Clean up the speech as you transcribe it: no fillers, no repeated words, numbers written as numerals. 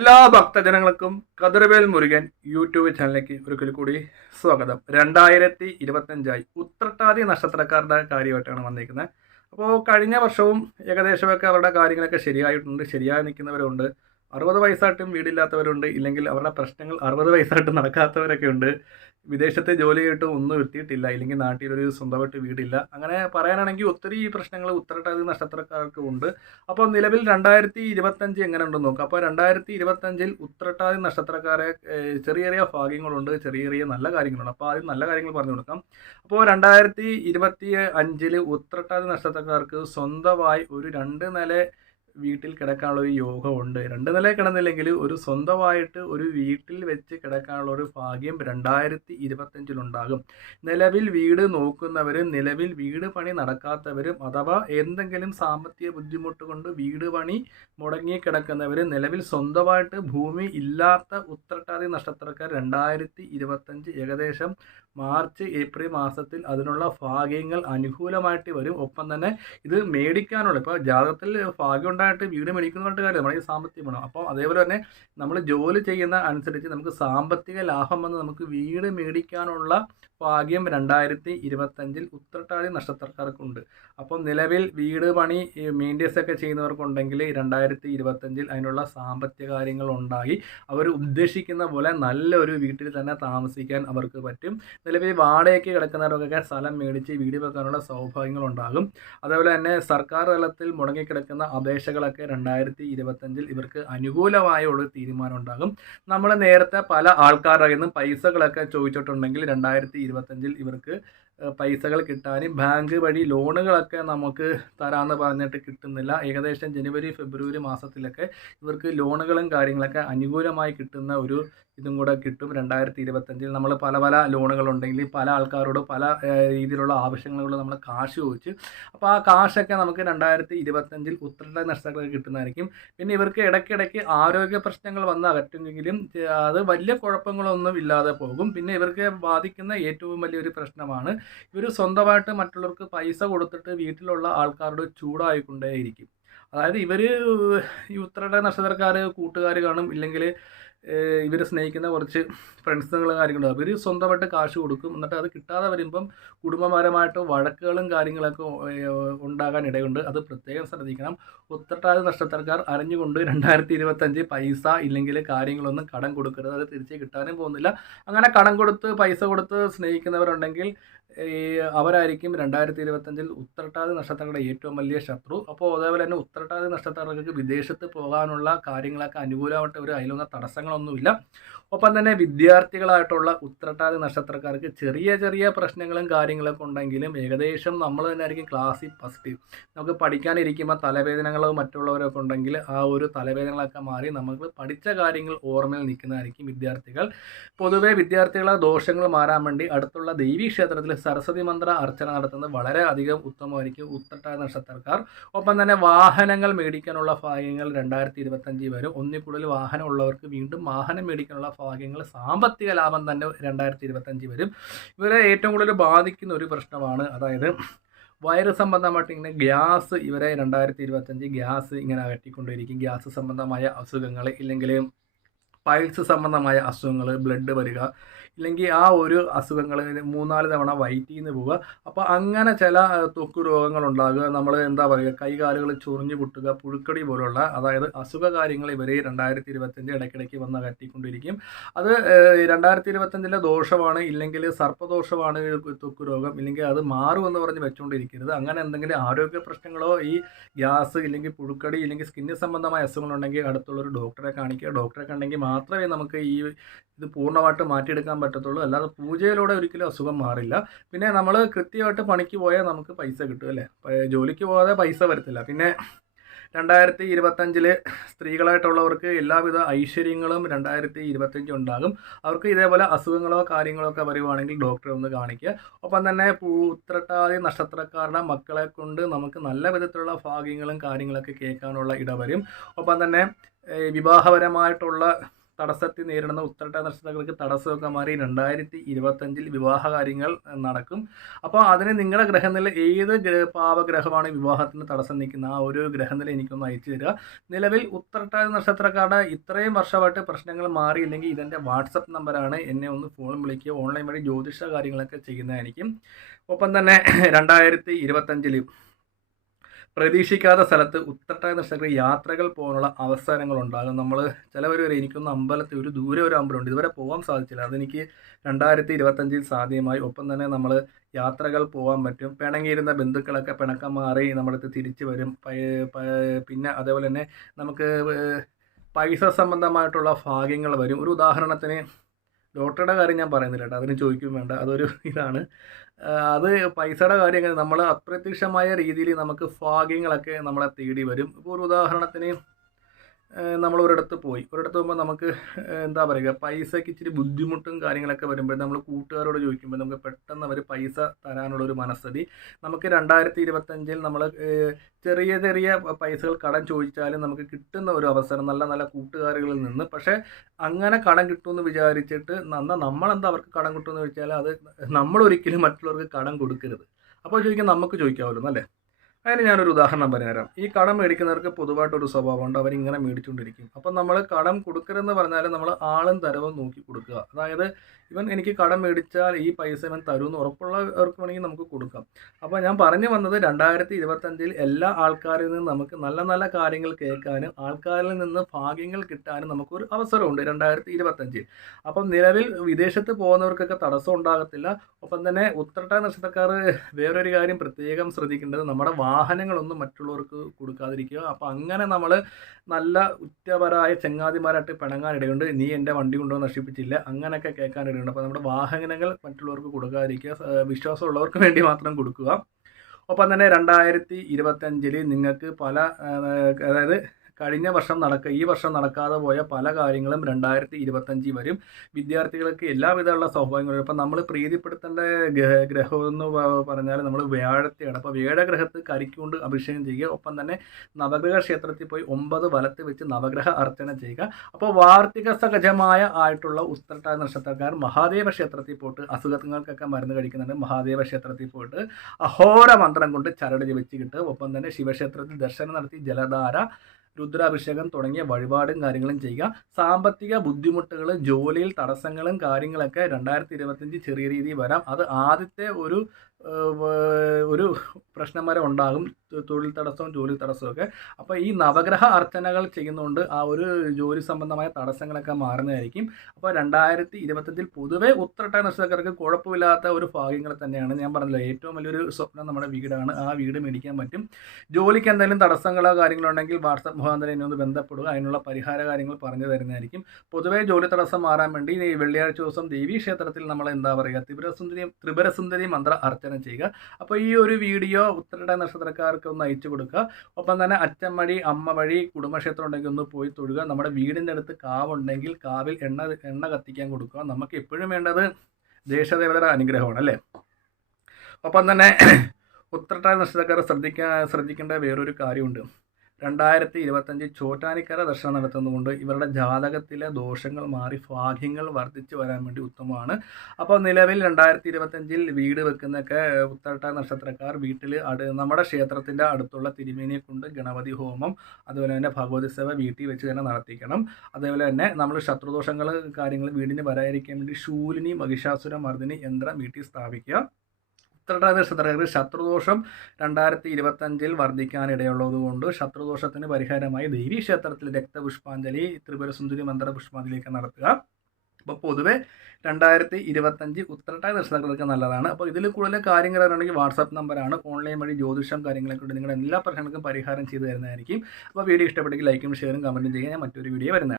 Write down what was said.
എല്ലാ ഭക്തജനങ്ങൾക്കും കതിർവേൽ മുരുകൻ യൂട്യൂബ് ചാനലിലേക്ക് ഒരിക്കൽ കൂടി സ്വാഗതം. 2025 ഉത്രട്ടാതി നക്ഷത്രക്കാരുടെ കാര്യമായിട്ടാണ് വന്നിരിക്കുന്നത്. അപ്പോൾ കഴിഞ്ഞ വർഷവും ഏകദേശമൊക്കെ അവരുടെ കാര്യങ്ങളൊക്കെ ശരിയായിട്ടുണ്ട്, ശരിയായി നിൽക്കുന്നവരുണ്ട്, 60 വയസ്സായിട്ടും വീടില്ലാത്തവരുണ്ട്, ഇല്ലെങ്കിൽ അവരുടെ പ്രശ്നങ്ങൾ 60 വയസ്സായിട്ട് നടക്കാത്തവരൊക്കെ ഉണ്ട്, വിദേശത്തെ ജോലി ചെയ്തിട്ട് ഒന്നും എത്തിയിട്ടില്ല, ഇല്ലെങ്കിൽ നാട്ടിലൊരു സ്വന്തമായിട്ട് വീടില്ല. അങ്ങനെ പറയാനാണെങ്കിൽ ഒത്തിരി പ്രശ്നങ്ങൾ ഉത്തരട്ടാതി നക്ഷത്രക്കാർക്ക് ഉണ്ട്. അപ്പോൾ നിലവിൽ 2025 എങ്ങനെ ഉണ്ടെന്ന് നോക്കാം. അപ്പോൾ 2025 ഉത്രട്ടാതി നക്ഷത്രക്കാരെ ചെറിയ ചെറിയ ഭാഗ്യങ്ങളുണ്ട്, ചെറിയ ചെറിയ നല്ല കാര്യങ്ങളുണ്ട്. അപ്പോൾ ആദ്യം നല്ല കാര്യങ്ങൾ പറഞ്ഞു കൊടുക്കാം. അപ്പോൾ 2025 ഉത്രട്ടാതി നക്ഷത്രക്കാർക്ക് സ്വന്തമായി ഒരു 2 നില വീട്ടിൽ കിടക്കാനുള്ള ഒരു യോഗമുണ്ട്. 2 നില കിടന്നില്ലെങ്കിൽ ഒരു സ്വന്തമായിട്ട് ഒരു വീട്ടിൽ വെച്ച് കിടക്കാനുള്ള ഒരു ഭാഗ്യം 2025 നിലവിൽ വീട് നോക്കുന്നവരും നിലവിൽ വീട് പണി നടക്കാത്തവരും അഥവാ എന്തെങ്കിലും സാമ്പത്തിക ബുദ്ധിമുട്ട് കൊണ്ട് വീട് പണി മുടങ്ങി കിടക്കുന്നവരും നിലവിൽ സ്വന്തമായിട്ട് ഭൂമി ഇല്ലാത്ത ഉത്രട്ടാതി നക്ഷത്രക്കാർ 2025 ഏകദേശം മാർച്ച് ഏപ്രിൽ മാസത്തിൽ അതിനുള്ള ഭാഗ്യങ്ങൾ അനുകൂലമായിട്ട് വരും. ഒപ്പം തന്നെ ഇത് മേടിക്കാനുള്ള ഇപ്പോൾ ജാതകത്തിൽ ഭാഗ്യം ഉണ്ടായിട്ട് വീട് മേടിക്കുന്നതായിട്ട് കാര്യം നമ്മുടെ ഈ സാമ്പത്തികം വേണം. അപ്പോൾ അതേപോലെ തന്നെ നമ്മൾ ജോലി ചെയ്യുന്ന അനുസരിച്ച് നമുക്ക് സാമ്പത്തിക ലാഭം വന്ന് നമുക്ക് വീട് മേടിക്കാനുള്ള ഭാഗ്യം 2025 ഉത്രട്ടാതി നക്ഷത്രക്കാർക്കുണ്ട്. അപ്പം നിലവിൽ വീട് പണി മെയിൻ്റെനൻസ് ഒക്കെ ചെയ്യുന്നവർക്കുണ്ടെങ്കിൽ 2025 അതിനുള്ള സാമ്പത്തിക കാര്യങ്ങൾ ഉണ്ടായി അവർ ഉദ്ദേശിക്കുന്ന പോലെ നല്ലൊരു വീട്ടിൽ തന്നെ താമസിക്കാൻ അവർക്ക് പറ്റും. നിലവിൽ വാടകയ്ക്ക് കിടക്കുന്നവർക്കൊക്കെ സ്ഥലം മേടിച്ച് വീട് വെക്കാനുള്ള സൗഭാഗ്യങ്ങളുണ്ടാകും. അതേപോലെ തന്നെ സർക്കാർ തലത്തിൽ മുടങ്ങിക്കിടക്കുന്ന അപേക്ഷകളൊക്കെ 2025 ഇവർക്ക് അനുകൂലമായ ഒരു തീരുമാനം ഉണ്ടാകും. നമ്മൾ നേരത്തെ പല ആൾക്കാരുടെ നിന്നും പൈസകളൊക്കെ ചോദിച്ചിട്ടുണ്ടെങ്കിൽ 2025 ഇവർക്ക് പൈസകൾ കിട്ടാനും ബാങ്ക് വഴി ലോണുകളൊക്കെ നമുക്ക് തരാമെന്ന് പറഞ്ഞിട്ട് കിട്ടുന്നില്ല. ഏകദേശം ജനുവരി ഫെബ്രുവരി മാസത്തിലൊക്കെ ഇവർക്ക് ലോണുകളും കാര്യങ്ങളൊക്കെ അനുകൂലമായി കിട്ടുന്ന ഒരു ഇതും കൂടെ കിട്ടും. 2025 നമ്മൾ പല പല ലോണുകളുണ്ടെങ്കിൽ പല ആൾക്കാരോട് പല രീതിയിലുള്ള ആവശ്യങ്ങളോട് നമ്മൾ കാശ് ചോദിച്ച് അപ്പോൾ ആ കാശൊക്കെ നമുക്ക് 2025 ഉത്രട്ടാതി നക്ഷത്രക്കാർക്ക് കിട്ടുന്നതായിരിക്കും. പിന്നെ ഇവർക്ക് ഇടയ്ക്കിടയ്ക്ക് ആരോഗ്യ പ്രശ്നങ്ങൾ വന്ന് അകറ്റുമെങ്കിലും അത് വലിയ കുഴപ്പങ്ങളൊന്നും ഇല്ലാതെ പോകും. പിന്നെ ഇവർക്ക് ബാധിക്കുന്ന ഏറ്റവും വലിയൊരു പ്രശ്നമാണ് ഇവർ സ്വന്തമായിട്ട് മറ്റുള്ളവർക്ക് പൈസ കൊടുത്തിട്ട് വീട്ടിലുള്ള ആൾക്കാരോട് ചൂടായിക്കൊണ്ടേയിരിക്കും. അതായത് ഇവർ ഈ ഉത്രട്ടാതി നക്ഷത്രക്കാർ കൂട്ടുകാർ കാണും, ഇല്ലെങ്കിൽ ഇവർ സ്നേഹിക്കുന്ന കുറച്ച് ഫ്രണ്ട്സുകൾ കാര്യങ്ങളുണ്ട്, അവർ സ്വന്തമായിട്ട് കാശ് കൊടുക്കും. എന്നിട്ട് അത് കിട്ടാതെ വരുമ്പം കുടുംബപരമായിട്ട് വഴക്കുകളും കാര്യങ്ങളൊക്കെ ഉണ്ടാകാൻ ഇടയുണ്ട്. അത് പ്രത്യേകം ശ്രദ്ധിക്കണം. ഉത്രട്ടാതി നക്ഷത്രക്കാർ അറിഞ്ഞുകൊണ്ട് 2025 പൈസ ഇല്ലെങ്കിൽ കാര്യങ്ങളൊന്നും കടം കൊടുക്കരുത്, അത് തിരിച്ച് കിട്ടാനും പോകുന്നില്ല. അങ്ങനെ കടം കൊടുത്ത് പൈസ കൊടുത്ത് സ്നേഹിക്കുന്നവരുണ്ടെങ്കിൽ അവരായിരിക്കും 2025 ഉത്രട്ടാതി നക്ഷത്രങ്ങളുടെ ഏറ്റവും വലിയ ശത്രു. അപ്പോൾ അതേപോലെ തന്നെ ഉത്രട്ടാതി നക്ഷത്രങ്ങൾക്ക് വിദേശത്ത് പോകാനുള്ള കാര്യങ്ങളൊക്കെ അനുകൂലമായിട്ട് ഒരു അതിലൊന്നും തടസ്സങ്ങളൊന്നുമില്ല. ഒപ്പം തന്നെ വിദ്യാർത്ഥികളായിട്ടുള്ള ഉത്രട്ടാതി നക്ഷത്രക്കാർക്ക് ചെറിയ ചെറിയ പ്രശ്നങ്ങളും കാര്യങ്ങളൊക്കെ ഉണ്ടെങ്കിലും ഏകദേശം നമ്മൾ തന്നെ ആയിരിക്കും ക്ലാസ്സിൽ ഫസ്റ്റ്. നമുക്ക് പഠിക്കാനിരിക്കുമ്പോൾ തലവേദനകളോ മറ്റുള്ളവരൊക്കെ ഉണ്ടെങ്കിൽ ആ ഒരു തലവേദനകളൊക്കെ മാറി നമുക്ക് പഠിച്ച കാര്യങ്ങൾ ഓർമ്മയിൽ നിൽക്കുന്നതായിരിക്കും വിദ്യാർത്ഥികൾ. പൊതുവെ വിദ്യാർത്ഥികളെ ദോഷങ്ങൾ മാറാൻ വേണ്ടി അടുത്തുള്ള ദേവീ ക്ഷേത്രത്തിൽ സരസ്വതി മന്ത്ര അർച്ചന നടത്തുന്നത് വളരെ അധികം ഉത്തമമായിരിക്കും ഉത്രട്ടാതി നക്ഷത്രക്കാർ. ഒപ്പം തന്നെ വാഹനങ്ങൾ മേടിക്കാനുള്ള ഭാഗ്യങ്ങൾ 2025 വരും. ഒന്നിൽ കൂടുതൽ വാഹനം ഉള്ളവർക്ക് വീണ്ടും വാഹനം മേടിക്കാനുള്ള ഭാഗ്യങ്ങൾ, സാമ്പത്തിക ലാഭം തന്നെ 2025 വരും. ഇവരെ ഏറ്റവും കൂടുതൽ ബാധിക്കുന്ന ഒരു പ്രശ്നമാണ്, അതായത് വയറ് സംബന്ധമായിട്ട് ഇങ്ങനെ ഗ്യാസ് ഇവരെ 2025 ഗ്യാസ് ഇങ്ങനെ അകറ്റിക്കൊണ്ടിരിക്കും. ഗ്യാസ് സംബന്ധമായ അസുഖങ്ങൾ, ഇല്ലെങ്കിൽ പൈൽസ് സംബന്ധമായ അസുഖങ്ങൾ, ബ്ലഡ് വരിക, ഇല്ലെങ്കിൽ ആ ഒരു അസുഖങ്ങൾ 3-4 തവണ വയറ്റിൽ നിന്ന് പോവുക. അപ്പോൾ അങ്ങനെ ചില ത്വക്ക് രോഗങ്ങളുണ്ടാകുക, നമ്മൾ എന്താ പറയുക, കൈകാലുകൾ ചൊറിഞ്ഞു പൊട്ടുക, പുഴുക്കടി പോലുള്ള അതായത് അസുഖ കാര്യങ്ങൾ ഇവർ 2025 ഇടയ്ക്കിടയ്ക്ക് വന്ന് അകറ്റിക്കൊണ്ടിരിക്കും. അത് 2025 ദോഷമാണ്, ഇല്ലെങ്കിൽ സർപ്പദോഷമാണ് ത്വക്ക് രോഗം, ഇല്ലെങ്കിൽ അത് മാറുമെന്ന് പറഞ്ഞ് വെച്ചുകൊണ്ടിരിക്കരുത്. അങ്ങനെ എന്തെങ്കിലും ആരോഗ്യ പ്രശ്നങ്ങളോ ഈ ഗ്യാസ് ഇല്ലെങ്കിൽ പുഴുക്കടി ഇല്ലെങ്കിൽ സ്കിന്നിന് സംബന്ധമായ അസുഖങ്ങളുണ്ടെങ്കിൽ അടുത്തുള്ളൊരു ഡോക്ടറെ കാണിക്കുക. ഡോക്ടറെ കണ്ടെങ്കിൽ മാത്രമേ നമുക്ക് ഇത് പൂർണ്ണമായിട്ട് മാറ്റിയെടുക്കാൻ പറ്റത്തുള്ളൂ. അല്ലാതെ പൂജയിലൂടെ ഒരിക്കലും അസുഖം മാറില്ല. പിന്നെ നമ്മൾ കൃത്യമായിട്ട് പണിക്ക് പോയാൽ നമുക്ക് പൈസ കിട്ടും, അല്ലേ? ജോലിക്ക് പോകാതെ പൈസ വരത്തില്ല. പിന്നെ 2025 സ്ത്രീകളായിട്ടുള്ളവർക്ക് എല്ലാവിധ ഐശ്വര്യങ്ങളും 2025 ഉണ്ടാകും. അവർക്ക് ഇതേപോലെ അസുഖങ്ങളോ കാര്യങ്ങളോ ഒക്കെ വരുവാണെങ്കിൽ ഡോക്ടറെ ഒന്ന് കാണിക്കുക. ഒപ്പം തന്നെ ഉത്രട്ടാതി നക്ഷത്രക്കാരുടെ മക്കളെ കൊണ്ട് നമുക്ക് നല്ല വിധത്തിലുള്ള ഭാഗ്യങ്ങളും കാര്യങ്ങളൊക്കെ കേൾക്കാനുള്ള ഇടവരും. ഒപ്പം തന്നെ വിവാഹപരമായിട്ടുള്ള തടസ്സത്തിൽ നേരിടുന്ന ഉത്രട്ടാതി നക്ഷത്രക്കാർക്ക് തടസ്സമൊക്കെ മാറി 2025 വിവാഹ കാര്യങ്ങൾ നടക്കും. അപ്പോൾ അതിന് നിങ്ങളുടെ ഗ്രഹനില ഏത് പാവഗ്രഹമാണ് വിവാഹത്തിന് തടസ്സം നിൽക്കുന്ന ആ ഒരു ഗ്രഹനില എനിക്കൊന്ന് അയച്ചു തരിക. നിലവിൽ ഉത്രട്ടാതി നക്ഷത്രക്കാരുടെ ഇത്രയും വർഷമായിട്ട് പ്രശ്നങ്ങൾ മാറിയില്ലെങ്കിൽ ഇതെൻ്റെ വാട്സപ്പ് നമ്പറാണ്. എന്നെ ഒന്ന് ഫോൺ വിളിക്കുക. ഓൺലൈൻ വഴി ജ്യോതിഷ കാര്യങ്ങളൊക്കെ ചെയ്യുന്നതായിരിക്കും. ഒപ്പം തന്നെ 2025 പ്രതീക്ഷിക്കാത്ത സ്ഥലത്ത് ഉത്രട്ടാതി നക്ഷത്ര യാത്രകൾ പോകാനുള്ള അവസരങ്ങൾ ഉണ്ടാകും. നമ്മൾ ചിലവർ വരെ എനിക്കൊന്ന് അമ്പലത്തിൽ ദൂരെ ഒരു അമ്പലമുണ്ട്, ഇതുവരെ പോകാൻ സാധിച്ചില്ല, അതെനിക്ക് 2025 സാധ്യമായി. ഒപ്പം തന്നെ നമ്മൾ യാത്രകൾ പോകാൻ പറ്റും. പിണങ്ങിയിരുന്ന ബന്ധുക്കളൊക്കെ പിണക്കം മാറി നമ്മളടുത്ത് തിരിച്ചു വരും. പിന്നെ അതേപോലെ തന്നെ നമുക്ക് പൈസ സംബന്ധമായിട്ടുള്ള ഭാഗ്യങ്ങൾ വരും. ഒരു ഉദാഹരണത്തിന് ലോട്ടറിയുടെ കാര്യം ഞാൻ പറയുന്നില്ല കേട്ടോ, അതിന് ചോദിക്കും വേണ്ട, അതൊരു ഇതാണ്. അത് പൈസയുടെ കാര്യം നമ്മൾ അപ്രത്യക്ഷമായ രീതിയിൽ നമുക്ക് ഭാഗ്യങ്ങളൊക്കെ നമ്മളെ തേടി വരും. ഇപ്പോൾ ഒരു ഉദാഹരണത്തിന് നമ്മൾ ഒരിടത്ത് പോകുമ്പോൾ നമുക്ക് എന്താ പറയുക, പൈസയ്ക്ക് ഇച്ചിരി ബുദ്ധിമുട്ടും കാര്യങ്ങളൊക്കെ വരുമ്പോൾ നമ്മൾ കൂട്ടുകാരോട് ചോദിക്കുമ്പോൾ നമുക്ക് പെട്ടെന്ന് അവർ പൈസ തരാനുള്ളൊരു മനസ്ഥിതി നമുക്ക് 2025 നമ്മൾ ചെറിയ ചെറിയ പൈസകൾ കടം ചോദിച്ചാലും നമുക്ക് കിട്ടുന്ന ഒരു അവസരം നല്ല നല്ല കൂട്ടുകാരികളിൽ നിന്ന്. പക്ഷേ അങ്ങനെ കടം കിട്ടുമെന്ന് വിചാരിച്ചിട്ട് നമ്മളെന്താ അവർക്ക് കടം കിട്ടുമെന്ന് ചോദിച്ചാൽ അത് നമ്മളൊരിക്കലും മറ്റുള്ളവർക്ക് കടം കൊടുക്കരുത്. അപ്പോൾ ചോദിക്കാൻ നമുക്ക് ചോദിക്കാമല്ലോ അല്ലേ. അതിന് ഞാനൊരു ഉദാഹരണം പറഞ്ഞുതരാം. ഈ കടം മേടിക്കുന്നവർക്ക് പൊതുവായിട്ടൊരു സ്വഭാവമുണ്ട്, അവരിങ്ങനെ മേടിച്ചുകൊണ്ടിരിക്കും. അപ്പം നമ്മൾ കടം കൊടുക്കരുതെന്ന് പറഞ്ഞാൽ നമ്മൾ ആളും തരവും നോക്കി കൊടുക്കുക. അതായത് ഇവൻ എനിക്ക് കടം മേടിച്ചാൽ ഈ പൈസ ഇവൻ തരുമെന്ന് ഉറപ്പുള്ളവർക്ക് വേണമെങ്കിൽ നമുക്ക് കൊടുക്കാം. അപ്പോൾ ഞാൻ പറഞ്ഞു വന്നത് 2025 എല്ലാ ആൾക്കാരിൽ നിന്നും നമുക്ക് നല്ല നല്ല കാര്യങ്ങൾ കേൾക്കാനും ആൾക്കാരിൽ നിന്ന് ഭാഗ്യങ്ങൾ കിട്ടാനും നമുക്കൊരു അവസരമുണ്ട് 2025. അപ്പം നിലവിൽ വിദേശത്ത് പോകുന്നവർക്കൊക്കെ തടസ്സം ഉണ്ടാകത്തില്ല. ഒപ്പം തന്നെ ഉത്രട്ടാതി നക്ഷത്രക്കാർ വേറൊരു കാര്യം പ്രത്യേകം ശ്രദ്ധിക്കേണ്ടത്, നമ്മുടെ വാഹനങ്ങളൊന്നും മറ്റുള്ളവർക്ക് കൊടുക്കാതിരിക്കുക. അപ്പോൾ അങ്ങനെ നമ്മൾ നല്ല ഉറ്റവരായ ചങ്ങാതിമാരായിട്ട് പിണങ്ങാനിടയുണ്ട്. നീ എൻ്റെ വണ്ടി കൊണ്ടുവന്ന് നശിപ്പിച്ചില്ല, അങ്ങനെയൊക്കെ കേൾക്കാനിടയുണ്ട്. അപ്പോൾ നമ്മുടെ വാഹനങ്ങൾ മറ്റുള്ളവർക്ക് കൊടുക്കാതിരിക്കുക, വിശ്വാസമുള്ളവർക്ക് വേണ്ടി മാത്രം കൊടുക്കുക. ഒപ്പം തന്നെ 2025 നിങ്ങൾക്ക് അതായത് കഴിഞ്ഞ വർഷം ഈ വർഷം നടക്കാതെ പോയ പല കാര്യങ്ങളും 2025 വരും. വിദ്യാർത്ഥികൾക്ക് എല്ലാവിധമുള്ള സൗഭാഗ്യങ്ങളും. ഇപ്പം നമ്മൾ പ്രീതിപ്പെടുത്തേണ്ട ഗ്രഹം എന്ന് പറഞ്ഞാൽ നമ്മൾ വ്യാഴത്തെയാണ്. അപ്പോൾ വ്യാഴഗ്രഹത്ത് കരിക്കൊണ്ട് അഭിഷേകം ചെയ്യുക. ഒപ്പം തന്നെ നവഗ്രഹ ക്ഷേത്രത്തിൽ പോയി 9 വലത്ത് വെച്ച് നവഗ്രഹ അർച്ചന ചെയ്യുക. അപ്പോൾ വാർത്തിക സഹജമായ ആയിട്ടുള്ള ഉത്രട്ടാതി നക്ഷത്രക്കാർ മഹാദേവ ക്ഷേത്രത്തിൽ പോയിട്ട് അസുഖങ്ങൾക്കൊക്കെ മരുന്ന് കഴിക്കുന്നുണ്ട്. മഹാദേവ ക്ഷേത്രത്തിൽ പോയിട്ട് അഹോര മന്ത്രം കൊണ്ട് ചരട് ജപിച്ച് കിട്ടുക. ഒപ്പം തന്നെ ശിവക്ഷേത്രത്തിൽ ദർശനം നടത്തി ജലധാര രുദ്രാഭിഷേകം തുടങ്ങിയ വഴിപാടും കാര്യങ്ങളും ചെയ്യുക. സാമ്പത്തിക ബുദ്ധിമുട്ടുകൾ, ജോലിയിൽ തടസ്സങ്ങളും കാര്യങ്ങളൊക്കെ 2025 ചെറിയ രീതിയിൽ വരാം. അത് ആദ്യത്തെ ഒരു പ്രശ്നം വരെ ഉണ്ടാകും, തൊഴിൽ തടസ്സവും ജോലി തടസ്സവും ഒക്കെ. അപ്പോൾ ഈ നവഗ്രഹ അർച്ചനകൾ ചെയ്യുന്നതുകൊണ്ട് ആ ഒരു ജോലി സംബന്ധമായ തടസ്സങ്ങളൊക്കെ മാറുന്നതായിരിക്കും. അപ്പോൾ 2025 പൊതുവെ ഉത്രട്ടാതി നക്ഷത്രക്കാർക്ക് കുഴപ്പമില്ലാത്ത ഒരു ഭാഗ്യങ്ങൾ തന്നെയാണ്. ഞാൻ പറഞ്ഞല്ലോ, ഏറ്റവും വലിയൊരു സ്വപ്നം നമ്മുടെ വീടാണ്. ആ വീട് മേടിക്കാൻ പറ്റും. ജോലിക്ക് എന്തെങ്കിലും തടസ്സങ്ങളോ കാര്യങ്ങളോ ഉണ്ടെങ്കിൽ വാട്സപ്പ് മുഖാന്തരം എന്നെ ഒന്ന് ബന്ധപ്പെടുക, അതിനുള്ള പരിഹാര കാര്യങ്ങൾ പറഞ്ഞു തരുന്നതായിരിക്കും. പൊതുവേ ജോലി തടസ്സം മാറാൻ വേണ്ടി വെള്ളിയാഴ്ച ദിവസം ദേവീ ക്ഷേത്രത്തിൽ നമ്മൾ എന്താ പറയുക, ത്രിപുരസുന്ദരി മന്ത്ര അർച്ചന ചെയ്യുക. അപ്പോൾ ഈ ഒരു വീഡിയോ ഉത്രട്ടാതി നക്ഷത്രക്കാർക്ക് ഒന്ന് അയച്ചു കൊടുക്കുക. ഒപ്പം തന്നെ അച്ഛൻ വഴി അമ്മ വഴി കുടുംബക്ഷേത്രം ഉണ്ടെങ്കിൽ ഒന്ന് പോയി തൊഴുക. നമ്മുടെ വീടിൻ്റെ അടുത്ത് കാവുണ്ടെങ്കിൽ കാവിൽ എണ്ണ കത്തിക്കാൻ കൊടുക്കുക. നമുക്ക് എപ്പോഴും വേണ്ടത് ദേശദേവതയുടെ അനുഗ്രഹമാണ് അല്ലേ. ഒപ്പം തന്നെ ഉത്രട്ടാതി നക്ഷത്രക്കാർ ശ്രദ്ധിക്കേണ്ട വേറൊരു കാര്യമുണ്ട്. 2025 ചോറ്റാനിക്കര ദർശനം നടത്തുന്നതുകൊണ്ട് ഇവരുടെ ജാതകത്തിലെ ദോഷങ്ങൾ മാറി ഭാഗ്യങ്ങൾ വർദ്ധിച്ചു വരാൻ വേണ്ടി ഉത്തമമാണ്. അപ്പോൾ നിലവിൽ 2025 വീട് വെക്കുന്നൊക്കെ ഉത്രട്ടാതി നക്ഷത്രക്കാർ വീട്ടിൽ നമ്മുടെ ക്ഷേത്രത്തിൻ്റെ അടുത്തുള്ള തിരുമേനിയെ കൊണ്ട് ഗണപതി ഹോമം അതുപോലെ തന്നെ ഭഗവതി സേവ വീട്ടിൽ വെച്ച് തന്നെ നടത്തിക്കണം. അതേപോലെ തന്നെ നമ്മൾ ശത്രുദോഷങ്ങൾ കാര്യങ്ങൾ വീടിന് വരാതിരിക്കാൻ വേണ്ടി ശൂലിനി മഹിഷാസുര മർദ്ദിനി യന്ത്രം വീട്ടിൽ സ്ഥാപിക്കുക. ഉത്രട്ടാതി നക്ഷത്രക്കാർക്ക് ശത്രുദോഷം 2025 വർദ്ധിക്കാനിടയുള്ളതുകൊണ്ട് ശത്രുദോഷത്തിന് പരിഹാരമായി ദേവീ ക്ഷേത്രത്തിൽ രക്തപുഷ്പാഞ്ജലി ത്രിപുരസുന്ദരി മന്ത്ര പുഷ്പാഞ്ജലിയൊക്കെ നടത്തുക. അപ്പോൾ പൊതുവെ 2025 ഉത്രട്ടാതി നക്ഷത്രക്കാർക്ക് നല്ലതാണ്. അപ്പോൾ ഇതിൽ കൂടുതൽ കാര്യങ്ങൾ അറിയണമെങ്കിൽ വാട്സാപ്പ് നമ്പറാണ്. ഓൺലൈൻ വഴി ജ്യോതിഷം കാര്യങ്ങളൊക്കെ കൊണ്ട് നിങ്ങളുടെ എല്ലാ പ്രശ്നങ്ങൾക്കും പരിഹാരം ചെയ്തു തരുന്നതായിരിക്കും. അപ്പോൾ വീഡിയോ ഇഷ്ടപ്പെട്ടെങ്കിൽ ലൈക്കും ഷെയറും കമൻറ്റും ചെയ്യാൻ ഞാൻ മറ്റൊരു വീഡിയോ വരുന്നത്.